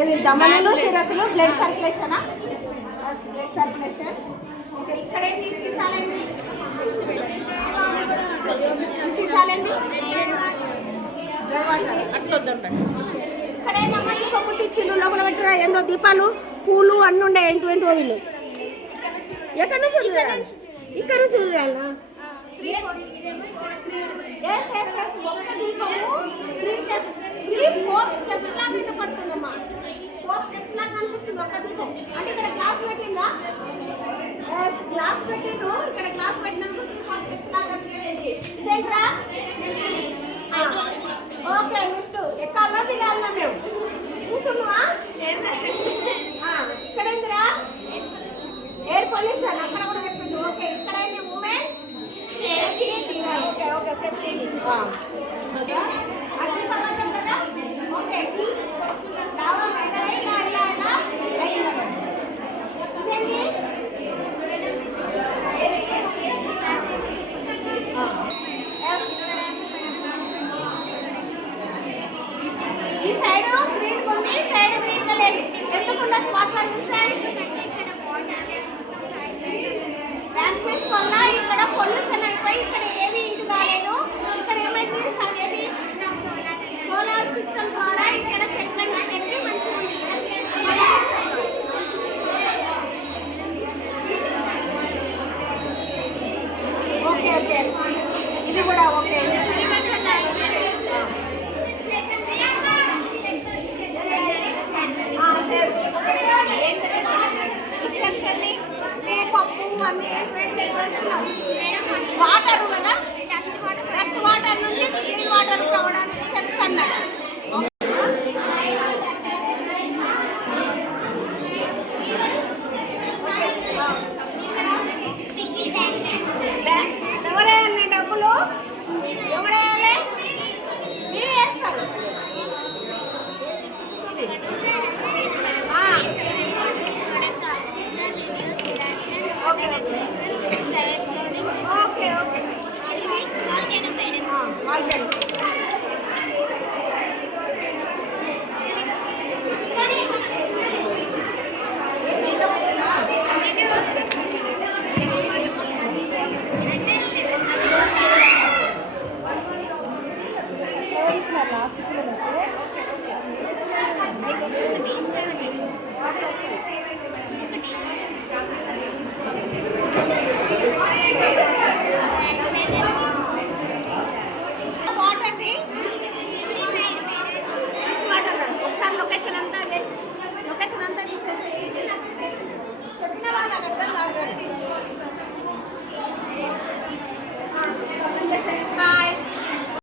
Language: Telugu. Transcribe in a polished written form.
ఇది దమనులు శిరస్సులు బ్లడ్ సర్క్యులేషనా బ్లడ్ సర్క్యులేషన్. ఓకే ఇక్కడ ఏంటి సీసాలేంది సీసాలేంది అట్లా వద్దండి. ఇక్కడ ఏందమ్మా దీపం ముట్టించిల్లు లోపల పెట్టరా ఏందో దీపాలు పూలు అన్నీ ఉండే ఏంటో వీళ్ళు ఎక్కడి నుంచి చూడాలి ఇక్కడ నుంచి చూడాలా ఒక్క దీపము 3-4 స్టెప్స్ లాగా అయితే పడుతుందమ్మా 4 స్టెప్స్ లాగా కనిపిస్తుంది ఒక్క దీపం. అంటే ఇక్కడ గ్లాస్ పెట్టిందా గ్లాస్ పెట్టిండ్రు ఇక్కడ గ్లాస్ పెట్టినందుకు 3-4 స్టెప్స్ లాగా కనిపిస్తుంది. ఇదేంట్రా ఓకే లిఫ్ట్ ఎక్కాలో దిగాలన్నా మేము కూర్చుందామా ఇక్కడ ఏందిరా ఎయిర్ పొల్యూషన్ అక్కడ కూడా చెప్పింది. ఓకే ఇక్కడ ఏంది movement safety. Okay okay safety అగ్ని పర్వతం కదా. ఓకే లావా ఇలా అయిందా ఇదేంటి ఈ సైడ్ గ్రీన్ ఉంది సైడ్ గ్రీన్ గా లేదు ఎందుకు ఉండొచ్చు వాటర్ ఫ్యాక్టరీస్ వల్ల ఇక్కడ పొల్యూషన్ అయిపోయి ఇక్కడ ఏమి ఇది కాలేదు. ఇక్కడ ఏమైంది సోలార్ సిస్టమ్ ద్వారా ఇక్కడ